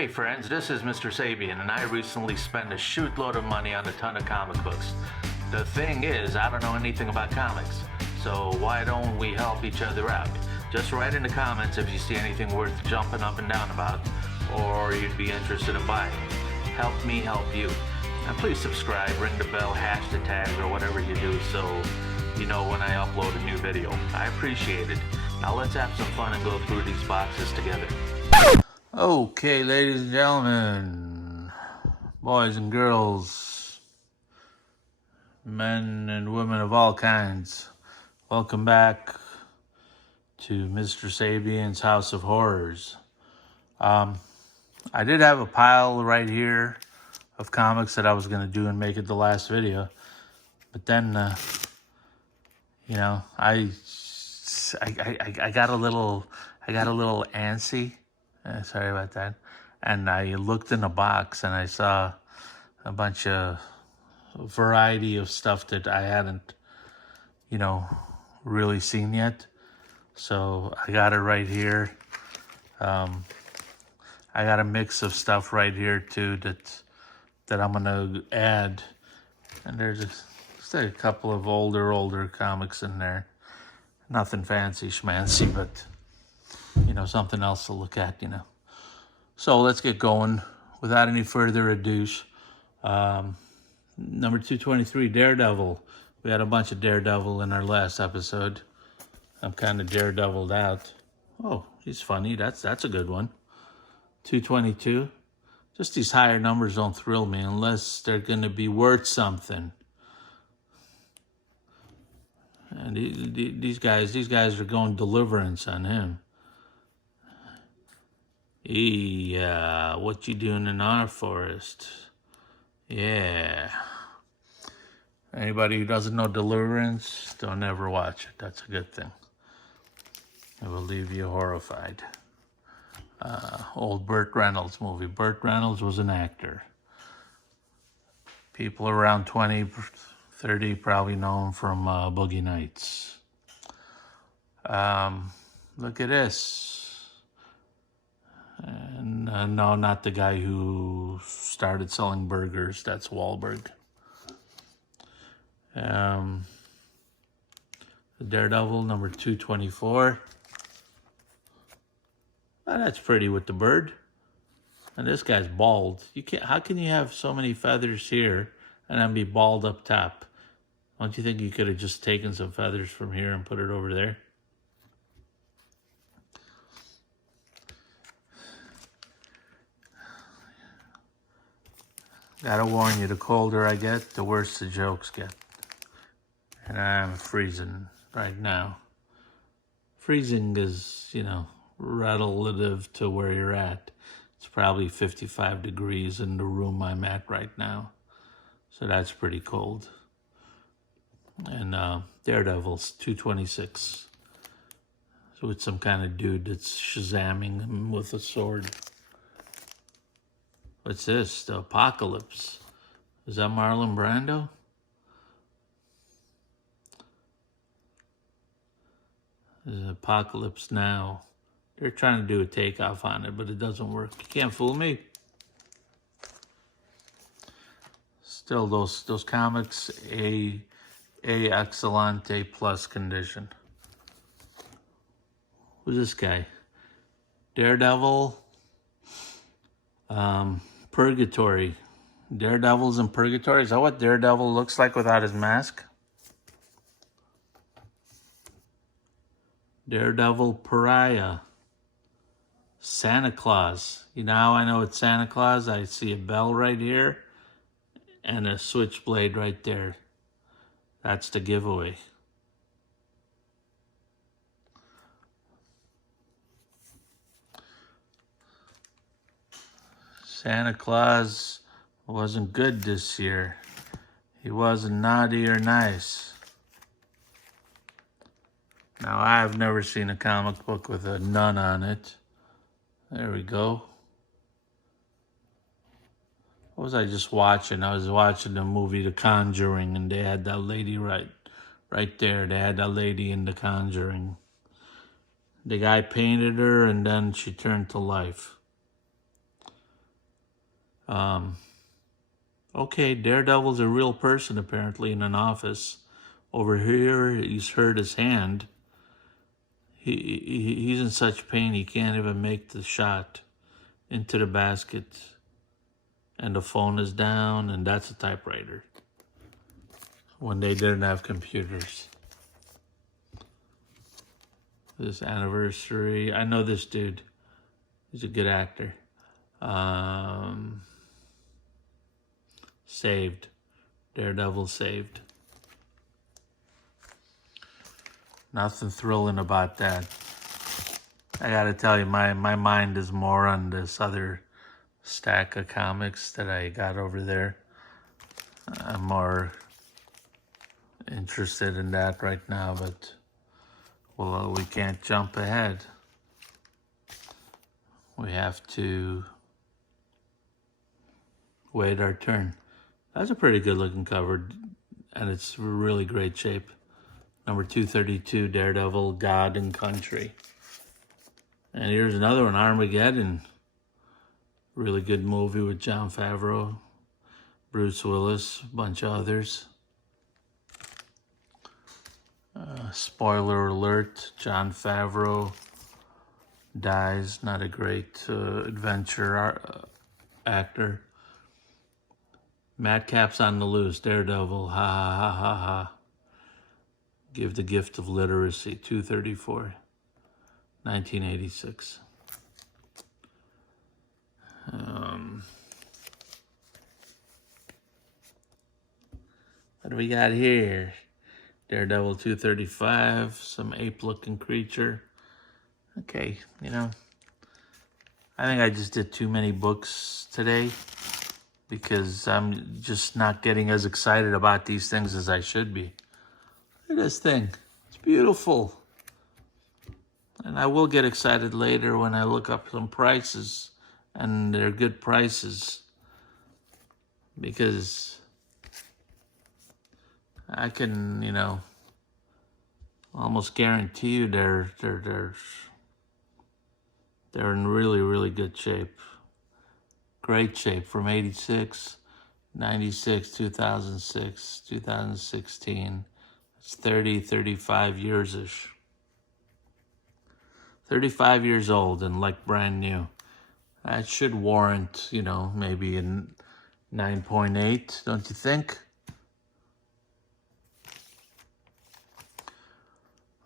Hey friends, this is MR.SABIAN, and I recently spent a shootload of money on a ton of comic books. The thing is, I don't know anything about comics, so why don't we help each other out? Just write in the comments if you see anything worth jumping up and down about, or you'd be interested in buying. Help me help you. And please subscribe, ring the bell, hash the tag, or whatever you do so you know when I upload a new video. I appreciate it. Now let's have some fun and go through these boxes together. Okay, ladies and gentlemen, boys and girls, men and women of all kinds, welcome back to MR.SABIAN's House of Horrors. I did have a pile right here of comics that I was going to do and make it the last video, but then, you know, I got a little antsy. Sorry about that. And I looked in the box and I saw a bunch of variety of stuff that I hadn't, you know, really seen yet. So I got it right here. I got a mix of stuff right here too that I'm gonna add. And there's just a couple of older comics in there. Nothing fancy schmancy, but you know, something else to look at, you know. So let's get going without any further ado. Number 223, Daredevil. We had a bunch of Daredevil in our last episode. I'm kind of Daredeviled out. Oh, he's funny. That's a good one. 222. Just these higher numbers don't thrill me unless they're going to be worth something. And these guys are going Deliverance on him. Yeah, what you doing in our forest? Yeah. Anybody who doesn't know Deliverance, don't ever watch it. That's a good thing. It will leave you horrified. Old Burt Reynolds movie. Burt Reynolds was an actor. People around 20, 30 probably know him from Boogie Nights. Look at this. And no, not the guy who started selling burgers. That's Wahlberg. The Daredevil, number 224. Oh, that's pretty with the bird. And this guy's bald. You can't. How can you have so many feathers here and then be bald up top? Don't you think you could have just taken some feathers from here and put it over there? Gotta warn you, the colder I get, the worse the jokes get. And I'm freezing right now. Freezing is, you know, relative to where you're at. It's probably 55 degrees in the room I'm at right now. So that's pretty cold. And Daredevil's 226. So it's some kind of dude that's Shazamming him with a sword. What's this? The Apocalypse. Is that Marlon Brando? There's Apocalypse Now. They're trying to do a takeoff on it, but it doesn't work. You can't fool me. Still, those comics, A excellent, A plus condition. Who's this guy? Daredevil. Purgatory. Daredevil's in Purgatory. Is that what Daredevil looks like without his mask? Daredevil Pariah. Santa Claus. You know how I know it's Santa Claus? I see a bell right here and a switchblade right there. That's the giveaway. Santa Claus wasn't good this year. He wasn't naughty or nice. Now, I've never seen a comic book with a nun on it. There we go. What was I just watching? I was watching the movie The Conjuring, and they had that lady right there. They had that lady in The Conjuring. The guy painted her, and then she turned to life. Okay, Daredevil's a real person apparently in an office. Over here, he's hurt his hand. He's in such pain he can't even make the shot into the basket. And the phone is down, and that's a typewriter. When they didn't have computers. This anniversary, I know this dude. He's a good actor. Saved. Daredevil saved. Nothing thrilling about that. I gotta tell you, my mind is more on this other stack of comics that I got over there. I'm more interested in that right now, but well, we can't jump ahead. We have to wait our turn. That's a pretty good looking cover, and it's really great shape. Number 232, Daredevil, God and Country. And here's another one, Armageddon. Really good movie with Jon Favreau, Bruce Willis, a bunch of others. Spoiler alert, Jon Favreau dies. Not a great adventure actor. Madcap's on the loose, Daredevil, ha ha ha ha ha. Give the gift of literacy, 234, 1986. What do we got here? Daredevil 235, some ape-looking creature. Okay, you know, I think I just did too many books today because I'm just not getting as excited about these things as I should be. Look at this thing. It's beautiful. And I will get excited later when I look up some prices, and they're good prices, because I can, you know, almost guarantee you they're in really, really good shape. Great shape from 86, 96, 2006, 2016. It's 30, 35 years-ish. 35 years old and like brand new. That should warrant, you know, maybe a 9.8, don't you think?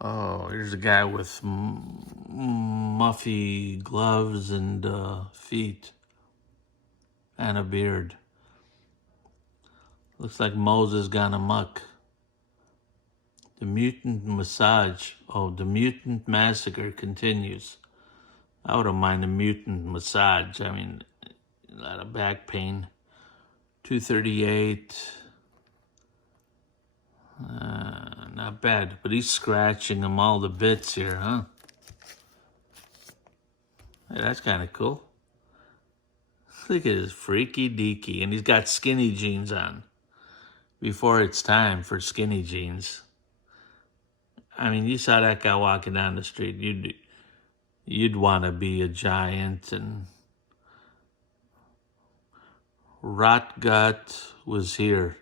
Oh, here's a guy with muffy gloves and feet and a beard. Looks like Moses gone amok. The mutant massage. Oh, the mutant massacre continues. I wouldn't mind a mutant massage. I mean, a lot of back pain. 238. Not bad, but he's scratching them all to bits here, huh? Hey, that's kind of cool. Look at his freaky deaky, and he's got skinny jeans on. Before it's time for skinny jeans. I mean, you saw that guy walking down the street, you'd want to be a giant. And Rotgut was here.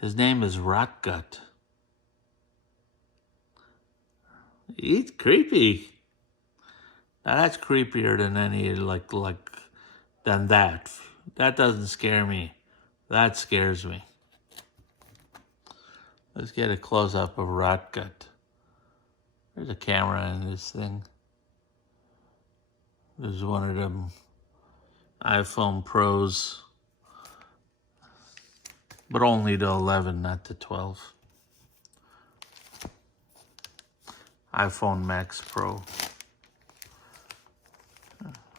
His name is Rotgut. He's creepy. Now that's creepier than any than that. That doesn't scare me. That scares me. Let's get a close-up of Rotgut. There's a camera in this thing. There's one of them iPhone Pros, but only the 11, not the 12. iPhone Max Pro.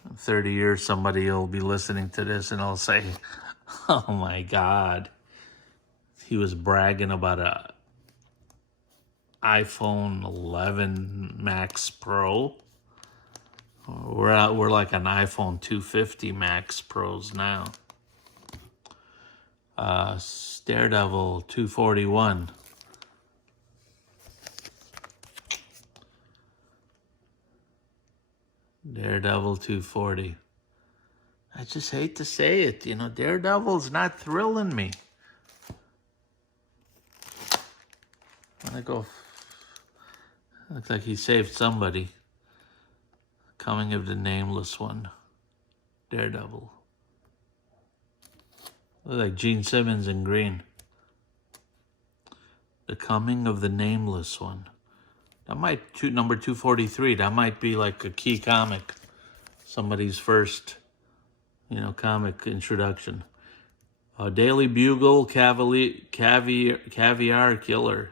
In 30 years, somebody will be listening to this and they'll say, oh my God, he was bragging about a iPhone 11 Max Pro. We're like an iPhone 250 Max Pros now. Daredevil 241. Daredevil 240. I just hate to say it. You know, Daredevil's not thrilling me. I'm gonna go. Looks like he saved somebody. Coming of the Nameless One. Daredevil. Look like Gene Simmons in green. The Coming of the Nameless One. That might, number 243, that might be like a key comic. Somebody's first, comic introduction. Daily Bugle, Caviar Killer.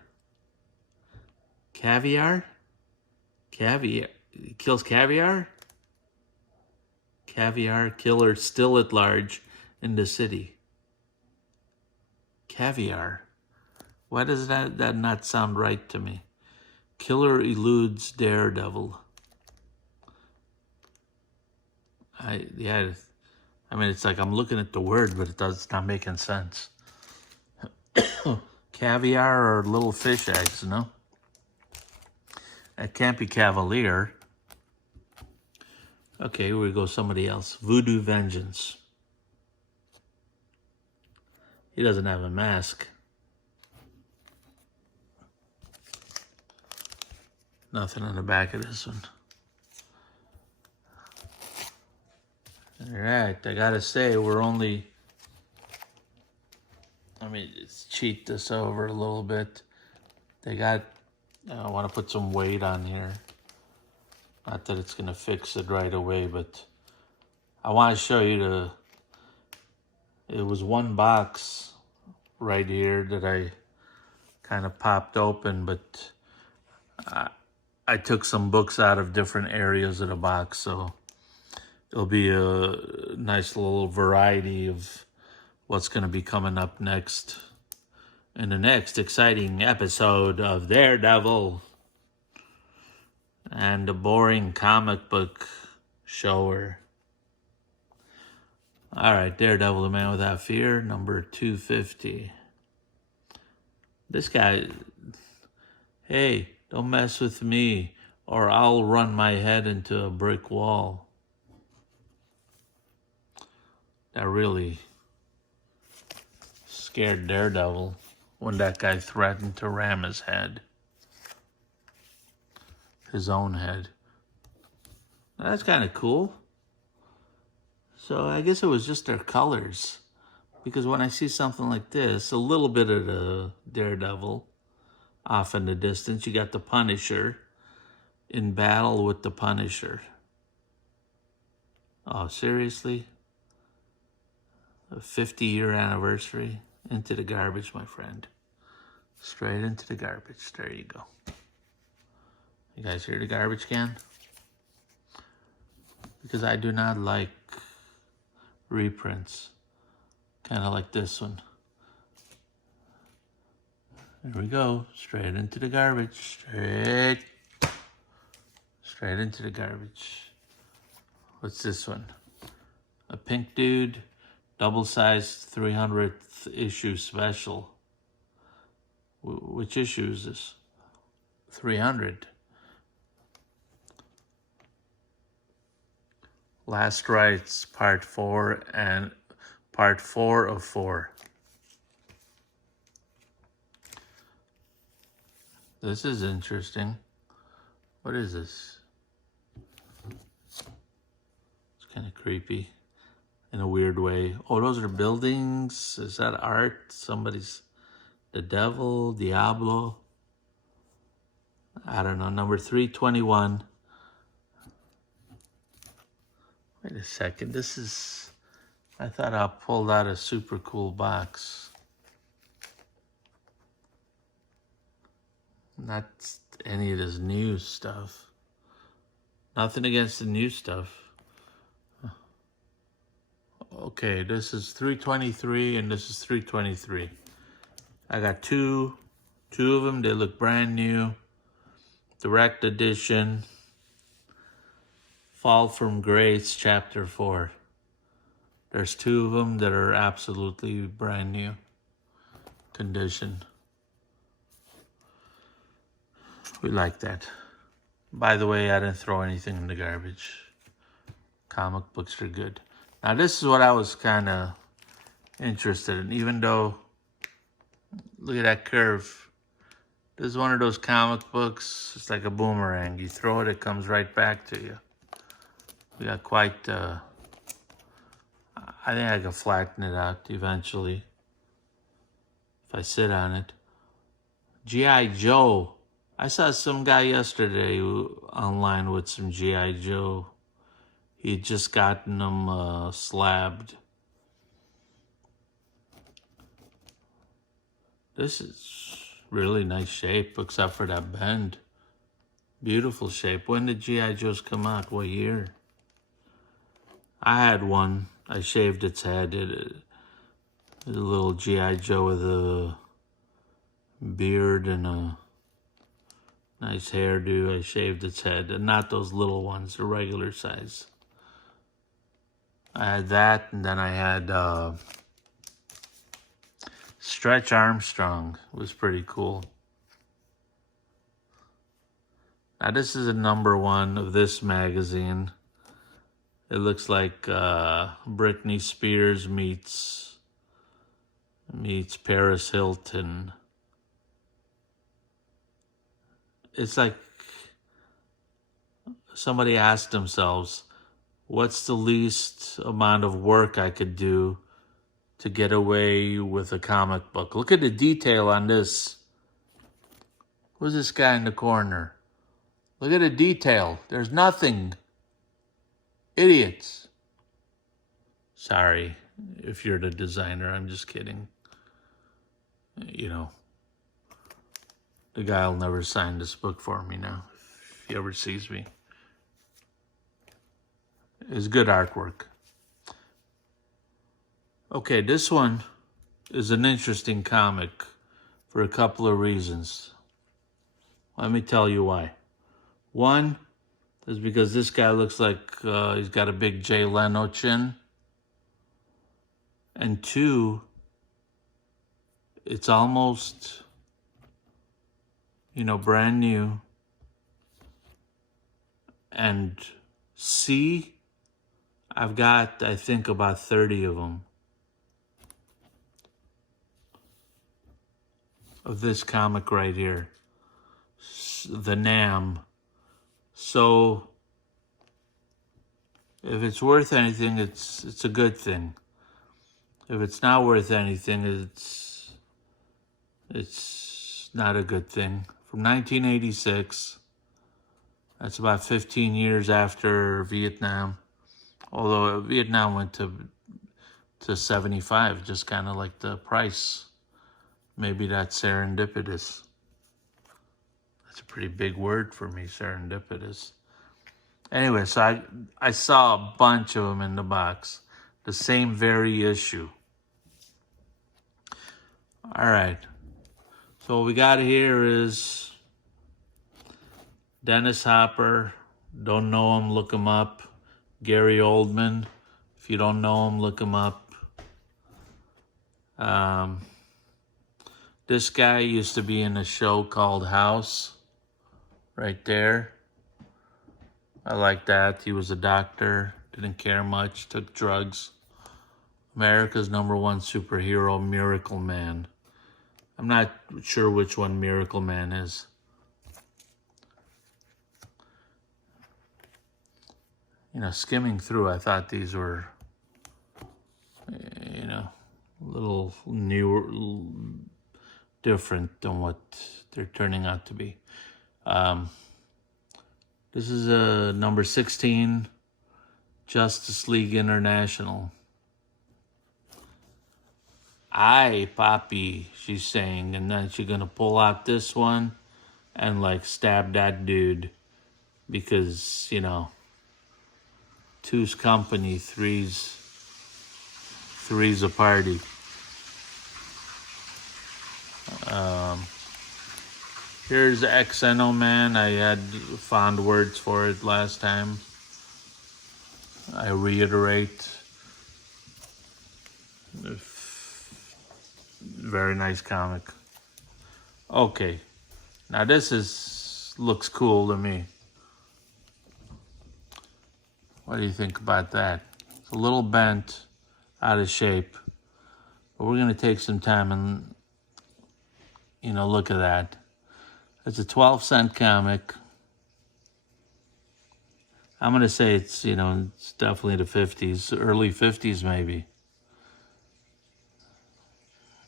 Caviar? Caviar? Kills caviar? Caviar Killer still at large in the city. Caviar. Why does that not sound right to me? Killer eludes Daredevil. I mean, it's like I'm looking at the word, but it's not making sense. Caviar or little fish eggs, no? That can't be Cavalier. Okay, here we go, somebody else. Voodoo Vengeance. He doesn't have a mask. Nothing on the back of this one. All right, I gotta say, let me just cheat this over a little bit. I want to put some weight on here. Not that it's gonna fix it right away, but I want to show you it was one box right here that I kind of popped open, but I took some books out of different areas of the box, so it'll be a nice little variety of what's going to be coming up next in the next exciting episode of Daredevil and the boring comic book shower. All right, Daredevil, the Man Without Fear, number 250. This guy, hey, don't mess with me or I'll run my head into a brick wall. That really scared Daredevil when that guy threatened to ram his head. His own head. That's kind of cool. So I guess it was just their colors. Because when I see something like this, a little bit of the Daredevil off in the distance, you got the Punisher in battle with the Punisher. Oh, seriously? A 50-year anniversary? Into the garbage, my friend. Straight into the garbage. There you go. You guys hear the garbage can? Because I do not like reprints. Kind of like this one. There we go. Straight into the garbage. Straight into the garbage. What's this one? A pink dude. Double-sized 300th issue special. Which issue is this? 300. Last Rites, Part 4 and Part 4 of 4. This is interesting. What is this? It's kind of creepy in a weird way. Oh, those are buildings? Is that art? Somebody's... The Devil, Diablo. I don't know. Number 321. Wait a second. This is... I thought I pulled out a super cool box. Not any of this new stuff. Nothing against the new stuff. Okay, this is 323 and this is 323. I got two of them. They look brand new. Direct edition. Fall from Grace, Chapter 4. There's two of them that are absolutely brand new condition. We like that. By the way, I didn't throw anything in the garbage. Comic books are good. Now this is what I was kind of interested in, even though, look at that curve. This is one of those comic books. It's like a boomerang. You throw it, it comes right back to you. We got quite, I think I can flatten it out eventually if I sit on it. G.I. Joe. I saw some guy yesterday online with some G.I. Joe. He'd just gotten them slabbed. This is really nice shape, except for that bend. Beautiful shape. When did G.I. Joes come out? What year? I had one. I shaved its head. It a little G.I. Joe with a beard and a nice hairdo. I shaved its head, and not those little ones, the regular size. I had that, and then I had Stretch Armstrong. It was pretty cool. Now this is a #1 of this magazine. It looks like Britney Spears meets Paris Hilton. It's like somebody asked themselves, what's the least amount of work I could do to get away with a comic book? Look at the detail on this. Who's this guy in the corner? Look at the detail. There's nothing. Idiots. Sorry if you're the designer. I'm just kidding. You know, the guy will never sign this book for me now if he ever sees me. It's good artwork. Okay, this one is an interesting comic for a couple of reasons. Let me tell you why. One is because this guy looks like he's got a big Jay Leno chin. And two, it's almost, brand new. And C, I've got, I think, about 30 of them. Of this comic right here. The Nam. So, if it's worth anything, it's a good thing. If it's not worth anything, it's not a good thing. From 1986, that's about 15 years after Vietnam. Although Vietnam went to 75, just kind of like the price. Maybe that's serendipitous. That's a pretty big word for me, serendipitous. Anyway, so I saw a bunch of them in the box. The same very issue. All right. So what we got here is Dennis Hopper. Don't know him, look him up. Gary Oldman. If you don't know him, look him up. This guy used to be in a show called House. Right there. I like that. He was a doctor. Didn't care much. Took drugs. America's #1 superhero, Miracle Man. I'm not sure which one Miracle Man is. Skimming through, I thought these were, a little newer, different than what they're turning out to be. This is a number 16, Justice League International. Aye, Poppy, she's saying, and then she's gonna pull out this one and stab that dude because, two's company, three's a party. Here's XNO Man. I had fond words for it last time. I reiterate. Very nice comic. Okay. Now this looks cool to me. What do you think about that? It's a little bent, out of shape. But we're going to take some time and, look at that. It's a 12-cent comic. I'm going to say it's, it's definitely the 50s, early 50s maybe.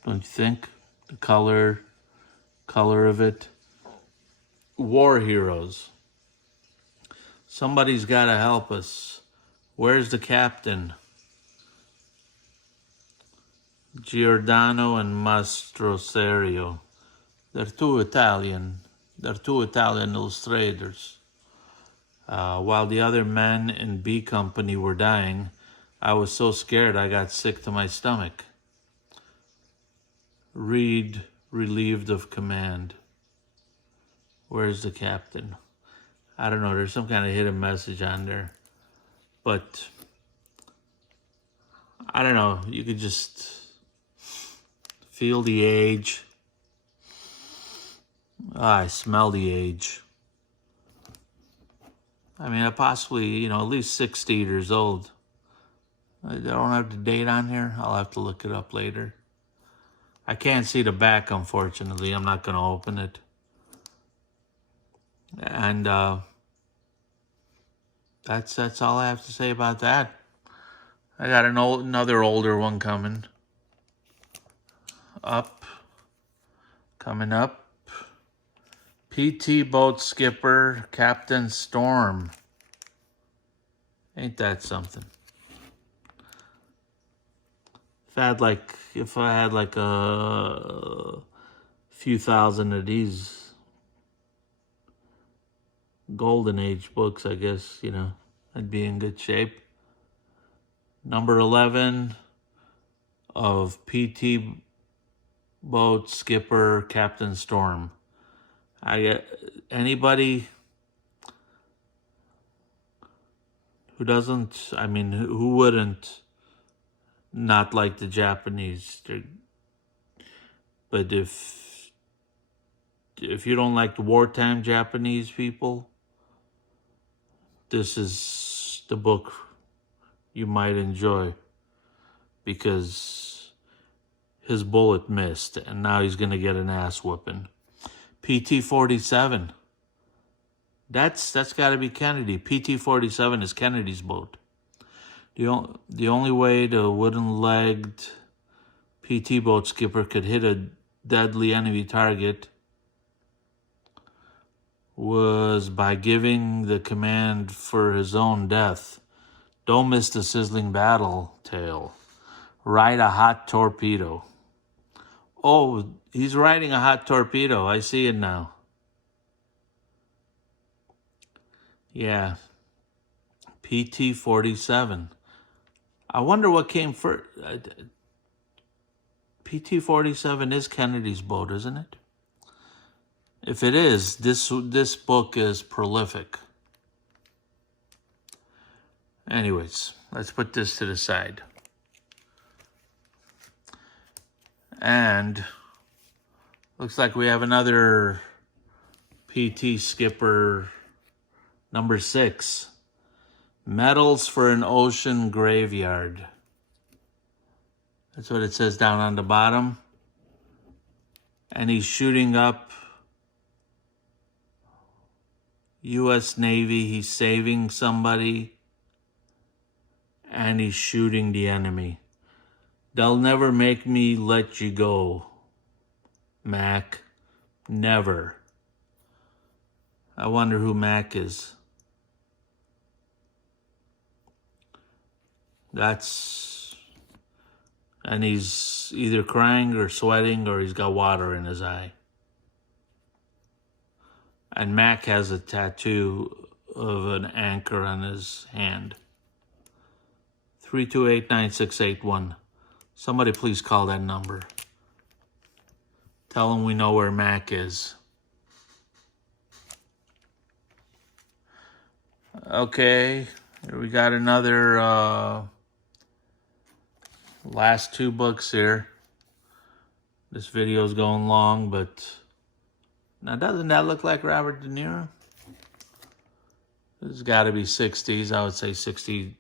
Don't you think? The color of it. War heroes. Somebody's got to help us. Where's the captain? Giordano and Mastroserio. They're two Italian illustrators. While the other men in B Company were dying, I was so scared I got sick to my stomach. Reed, relieved of command. Where's the captain? I don't know, there's some kind of hidden message on there. But, I don't know, you could just feel the age. I smell the age. I mean, I possibly, at least 60 years old. I don't have the date on here. I'll have to look it up later. I can't see the back, unfortunately. I'm not going to open it. And that's all I have to say about that. I got another older one coming up. PT Boat Skipper, Captain Storm. Ain't that something? If I had like a few thousand of these golden age books, I guess, I'd be in good shape. Number 11 of PT Boat Skipper, Captain Storm. Anybody who wouldn't not like the Japanese? But if you don't like the wartime Japanese people, this is the book you might enjoy, because his bullet missed and now he's going to get an ass whooping. PT-47. That's got to be Kennedy. PT-47 is Kennedy's boat. The only way the wooden-legged PT boat skipper could hit a deadly enemy target was by giving the command for his own death. Don't miss the sizzling battle tale. Ride a hot torpedo. Oh, he's riding a hot torpedo. I see it now. Yeah. PT-47. I wonder what came first. PT-47 is Kennedy's boat, isn't it? If it is, this book is prolific. Anyways, let's put this to the side. And looks like we have another PT skipper, number 6. Medals for an Ocean Graveyard. That's what it says down on the bottom. And he's shooting up U.S. Navy. He's saving somebody. And he's shooting the enemy. They'll never make me let you go, Mac. Never. I wonder who Mac is. And he's either crying or sweating, or he's got water in his eye. And Mac has a tattoo of an anchor on his hand. 328-9681. Somebody please call that number. Tell him we know where Mac is. Okay, here we got another last 2 books here. This video's going long, but now doesn't that look like Robert De Niro? This has got to be 60s. I would say 62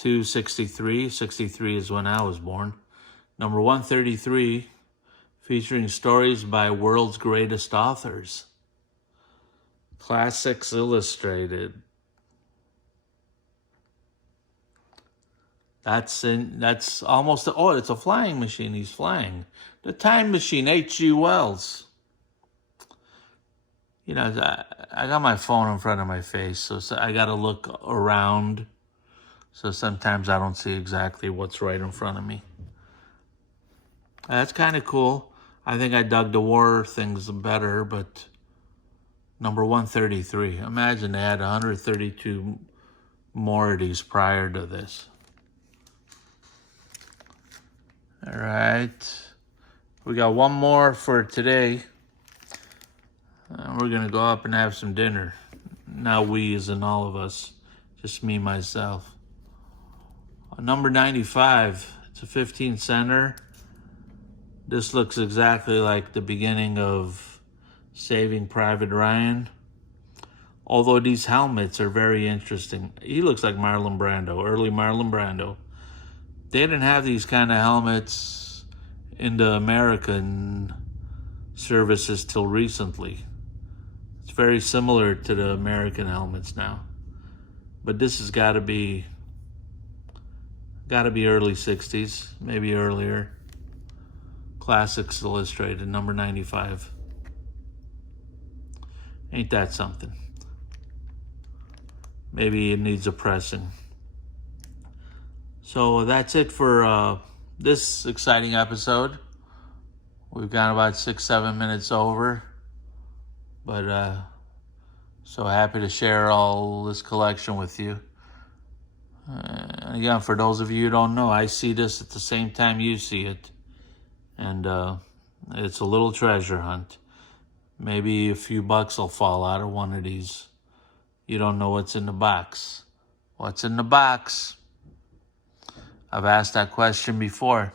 to 63. 63 is when I was born. Number 133, featuring stories by world's greatest authors. Classics Illustrated. That's almost, it's a flying machine. He's flying. The Time Machine, H.G. Wells. You know, I got my phone in front of my face, so I got to look around. So sometimes I don't see exactly what's right in front of me. That's kind of cool. I think I dug the war things better, but number 133. Imagine they had 132 more of these prior to this. All right. We got one more for today. We're going to go up and have some dinner. Now we as in all of us. Just me, myself. Number 95. It's a 15-center. This looks exactly like the beginning of Saving Private Ryan. Although these helmets are very interesting. He looks like Marlon Brando, early Marlon Brando. They didn't have these kind of helmets in the American services till recently. It's very similar to the American helmets now. But this has got to be early 60s, maybe earlier. Classics Illustrated, number 95. Ain't that something? Maybe it needs a pressing. So that's it for this exciting episode. We've gone about 6-7 minutes over. But so happy to share all this collection with you. And again, for those of you who don't know, I see this at the same time you see it. And it's a little treasure hunt. Maybe a few bucks will fall out of one of these. You don't know what's in the box. What's in the box? I've asked that question before.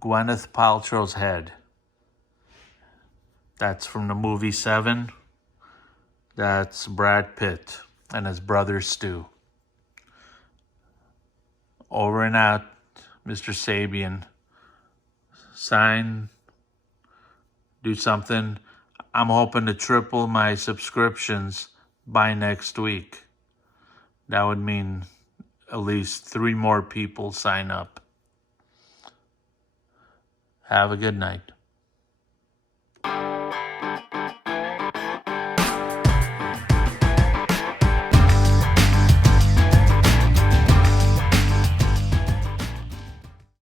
Gwyneth Paltrow's head. That's from the movie Seven. That's Brad Pitt and his brother Stu. Over and out, Mr. Sabian. Sign. Do something. I'm hoping to triple my subscriptions by next week. That would mean at least 3 more people sign up. Have a good night.